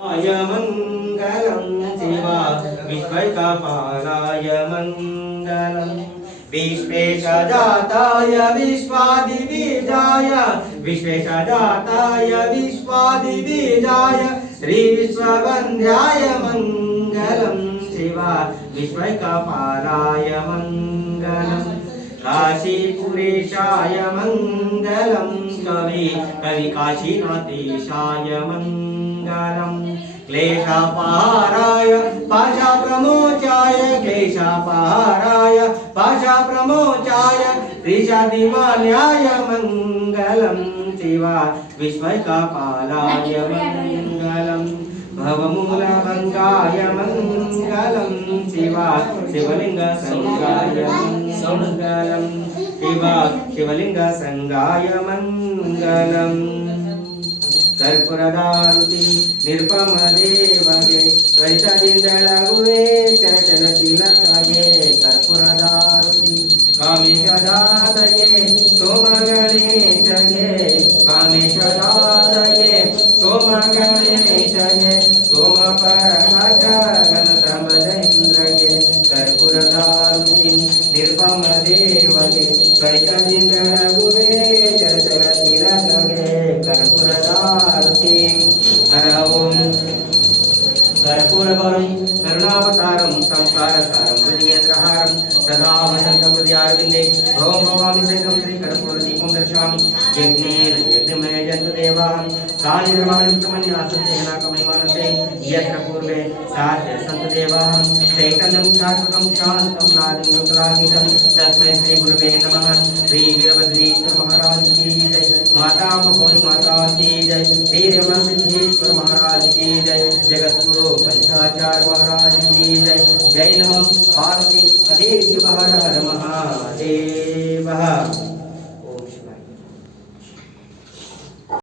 मंगलम शिवा विश्वैकपालाय मंगलम विश्वेशजाताय विश्वादिबीजाय विश्वेशजाताय विश्वादिबीजाय श्री विश्ववन्द्याय मंगलम शिवा विश्वैकपालाय मंगलम काशीपुरेशाय मंगलम कवि काशीनाथेशाय मंगलम क्लेशपहाराय पाशप्रमोचाय क्लेशपहाराय पाशप्रमोचाय त्रिशतिमान्याय मंगलम शिवा विश्वैकपालाय मंगलम भवमूलभङ्गाय मंगलम शिवा शिवलिङ्गसङ्गाय मंगलम शिवा शिवलिङ्गसङ्गाय मंगलम कर्पूरदारुति निर्पमदेवगे त्वरितದಿಂದಳಗುವೆ ಚಲತಿಲಕಗೆ कर्पूरदारुति कामेशदातये सोमगणेशगे कामेशदातये सोमगणेशगे सोमपरमगणतमजेन्द्रगे कर्पूरदारुति निर्पमदेवगे त्वरितದಿಂದಳಗುವೆ ಚಲತಿಲಕಗೆ कर्पूरदारुति हर ओम कर्पूरगौरं करुणावतारं संसारसारं हृदयेन्द्रहारं सदा वसन्तं हृदयारविन्दे भवं भवामि सहितं श्रीकर्पूरदीपं दर्शयामि यज्ञेन यज्ञमय जन्तुदेवाः सानिर्वाणिप्रमन्यासन्तेनाकमहिमानन्ते यत्र पूर्वे साध्य सन्तदेवाः चैतन्यं शाश्वतं शान्तं नादं युगलातीतं तस्मै श्रीगुरुवे नमः श्री वीरभद्रेश्वर महाराज की जय माता महोनी माता की जय वीरमसिद्धेश्वर महाराज की जय जगद्गुरु पंचाचार्य महाराज की जय जय नमः पार्वती पते शिव हर हर महादेव।